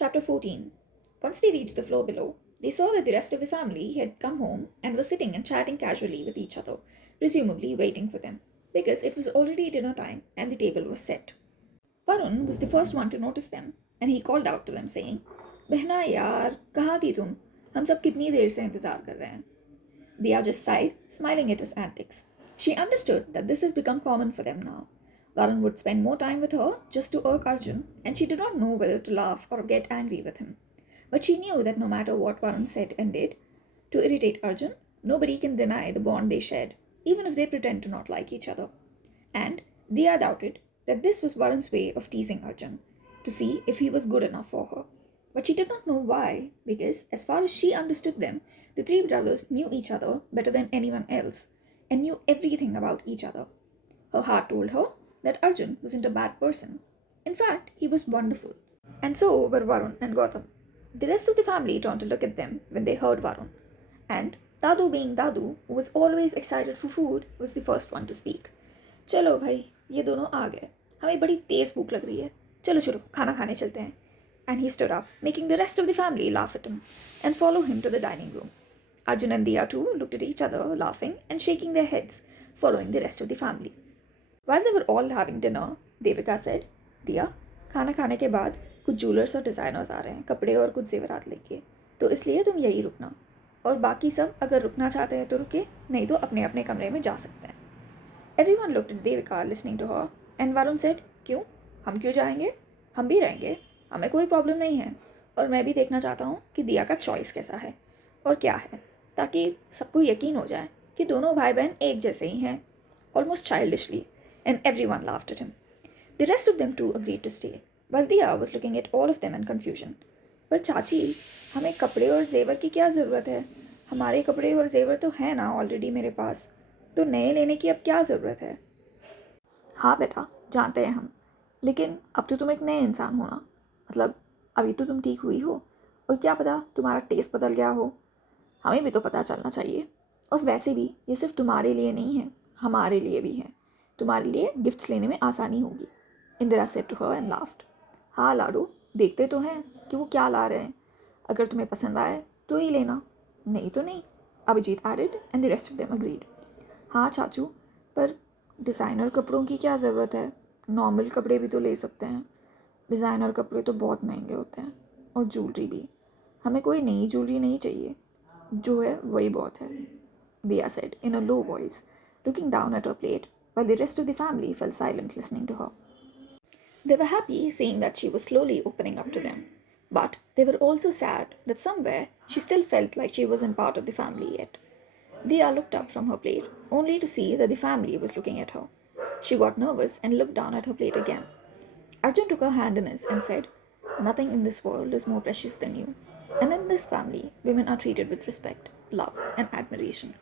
Chapter 14. Once they reached the floor below, they saw that the rest of the family had come home and was sitting and chatting casually with each other, presumably waiting for them, because it was already dinner time and the table was set. Varun was the first one to notice them, and he called out to them, saying, "Behna yaar, kahan thi tum? हम सब कितनी देर से इंतजार कर रहे हैं?" Dia just sighed, smiling at his antics. She understood that this has become common for them now. Varun would spend more time with her just to irk Arjun, and she did not know whether to laugh or get angry with him. But she knew that no matter what Varun said and did to irritate Arjun, nobody can deny the bond they shared, even if they pretend to not like each other. And Dia doubted that this was Varun's way of teasing Arjun, to see if he was good enough for her. But she did not know why, because as far as she understood them, the three brothers knew each other better than anyone else, and knew everything about each other. Her heart told her that Arjun wasn't a bad person. In fact, he was wonderful. And so were Varun and Gautam. The rest of the family turned to look at them when they heard Varun. And Dadu, being Dadu, who was always excited for food, was the first one to speak. "चलो भाई, ये दोनों आ गए. हमें बड़ी तेज भूख लग रही है. चलो चलो, खाना खाने चलते हैं." And he stood up, making the rest of the family laugh at him, and follow him to the dining room. Arjun and Dia too looked at each other, laughing and shaking their heads, following the rest of the family. While they were all having dinner, Devika said, "दिया, खाना खाने के बाद कुछ jewellers और designers आ रहे हैं कपड़े और कुछ जेवरात लेके, तो इसलिए तुम यहीं रुकना, और बाकी सब अगर रुकना चाहते हैं तो रुके, नहीं तो अपने अपने कमरे में जा सकते हैं." Everyone looked at Devika listening to her, and Varun said, "क्यों? हम क्यों जाएंगे? हम भी रहेंगे. हमें कोई प्रॉब्लम नहीं है, और मैं भी देखना चाहता हूँ कि दिया का चॉइस कैसा है और क्या है, ताकि सबको यकीन हो जाए कि दोनों भाई बहन एक जैसे ही हैं." Almost childishly, and everyone laughed at him. The rest of them too agreed to stay, while Dia was looking at all of them in confusion. "पर चाची, हमें कपड़े और जेवर की क्या ज़रूरत है? हमारे कपड़े और जेवर तो हैं ना ऑलरेडी मेरे पास, तो नए लेने की अब क्या ज़रूरत है?" "हाँ बेटा, जानते हैं हम, लेकिन अब तो तुम एक नए इंसान हो ना. मतलब अभी तो तुम ठीक हुई हो, और क्या पता तुम्हारा टेस्ट बदल गया हो. हमें भी तो पता चलना चाहिए. और वैसे भी ये सिर्फ तुम्हारे लिए नहीं है, हमारे लिए भी है. तुम्हारे लिए गिफ्ट्स लेने में आसानी होगी." Indira said to her and laughed. "हाँ लाडू, देखते तो हैं कि वो क्या ला रहे हैं. अगर तुम्हें पसंद आए तो ही लेना, नहीं तो नहीं." Abhijeet added, and the rest of them agreed. "हाँ चाचू, पर डिज़ाइनर कपड़ों की क्या ज़रूरत है? नॉर्मल कपड़े भी तो ले सकते हैं. डिज़ाइनर कपड़े तो बहुत महंगे होते हैं, और ज्वेलरी भी. हमें कोई नई ज्वेलरी नहीं चाहिए, जो है वही बहुत है," Dia said in a low voice, looking down at her plate, while the rest of the family fell silent listening to her. They were happy seeing that she was slowly opening up to them, but they were also sad that somewhere she still felt like she wasn't part of the family yet. Dia looked up from her plate, only to see that the family was looking at her. She got nervous and looked down at her plate again. Arjun took her hand in his and said, "Nothing in this world is more precious than you. And in this family, women are treated with respect, love, and admiration.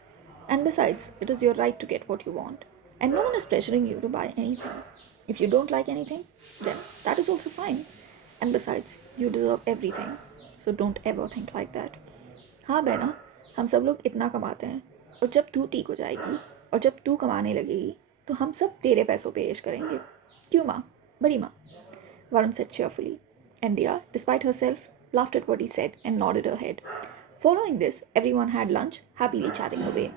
And besides, it is your right to get what you want. And no one is pressuring you to buy anything. If you don't like anything, then that is also fine. And besides, you deserve everything. So don't ever think like that." "हाँ बहना, हम सब लोग इतना कमाते हैं, और जब तू ठीक हो जाएगी और जब तू कमाने लगेगी, तो हम सब तेरे पैसों पे ऐश करेंगे. क्यों माँ? बड़ी माँ?" Varun said cheerfully, and Dia, despite herself, laughed at what he said and nodded her head. Following this, everyone had lunch, happily chatting away.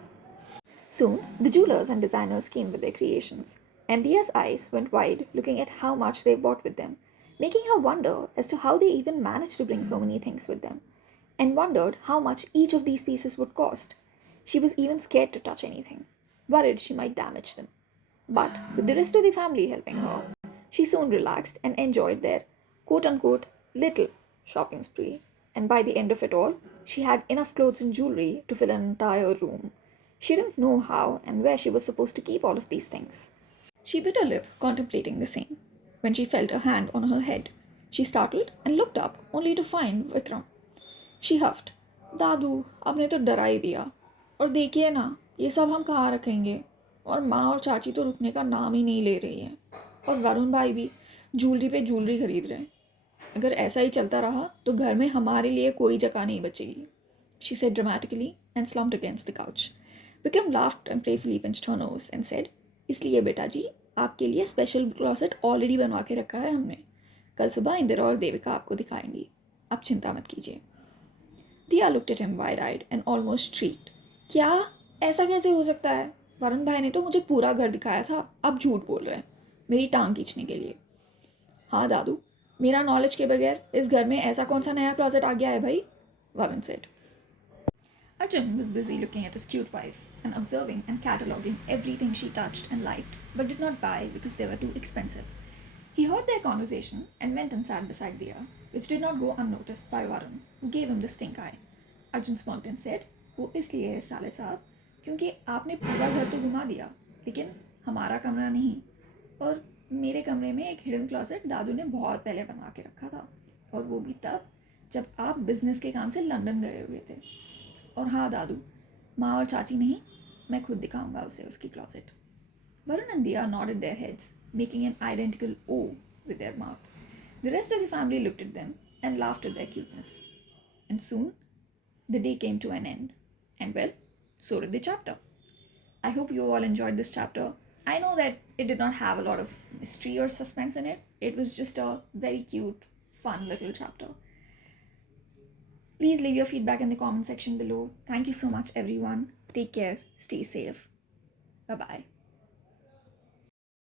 Soon, the jewelers and designers came with their creations, and Dia's eyes went wide looking at how much they bought with them, making her wonder as to how they even managed to bring so many things with them, and wondered how much each of these pieces would cost. She was even scared to touch anything, worried she might damage them. But with the rest of the family helping her, she soon relaxed and enjoyed their quote unquote little shopping spree. And by the end of it all, she had enough clothes and jewelry to fill an entire room. She didn't know how and where she was supposed to keep all of these things. She bit her lip, contemplating the same, when she felt a hand on her head. She startled and looked up, only to find Vikram. She huffed, "दादू, आपने तो डरा ही दिया. और देखिए ना, ये सब हम कहाँ रखेंगे? और माँ और चाची तो रुकने का नाम ही नहीं ले रही हैं. और वरुण भाई भी ज्वेलरी पे ज्वेलरी खरीद रहे हैं. अगर ऐसा ही चलता रहा तो घर में हमारे लिए कोई जगह नहीं बचेगी." She said dramatically and slumped against the couch. Vikram laughed and playfully pinched her nose and said, "इसलिए बेटा जी, आपके लिए स्पेशल क्लॉसेट ऑलरेडी बनवा के रखा है हमने. कल सुबह इंदिरा और देविका आपको दिखाएंगी." अब चिंता मत कीजिए। दिया looked at him wide-eyed and almost shrieked. क्या? ऐसा कैसे हो सकता है? वरुण भाई ने तो मुझे पूरा घर दिखाया था, अब झूठ बोल रहे हैं मेरी टांग खींचने के लिए। हाँ दादू, मेरा नॉलेज के बगैर इस घर में ऐसा कौन सा नया क्लोजेट आ गया है भाई? Varun said. Arjun was busy looking at his cute wife and observing and cataloguing everything she touched and liked, but did not buy because they were too expensive. He heard their conversation and went and sat beside Diya, which did not go unnoticed by Varun, who gave him the stink eye. Arjun smiled and said, वो इसलिए है साले साहब क्योंकि आपने पूरा घर तो घुमा दिया, लेकिन हमारा कमरा नहीं। और मेरे कमरे में एक हिडन क्लोजेट दादू ने बहुत पहले बनवा के रखा था, और वो भी तब जब आप बिजनेस के काम से लंदन गए हुए थे। और हाँ दादू, माँ और चाची नहीं, मैं खुद दिखाऊंगा उसे उसकी closet. Varun and Diya nodded their heads, making an identical O with their mouth. The rest of the family looked at them and laughed at their cuteness. And soon, the day came to an end. And well, so did the chapter. I hope you all enjoyed this chapter. I know that it did not have a lot of mystery or suspense in it. It was just a very cute, fun little chapter. Please leave your feedback in the comment section below. Thank you so much, everyone. Take care. Stay safe. Bye bye.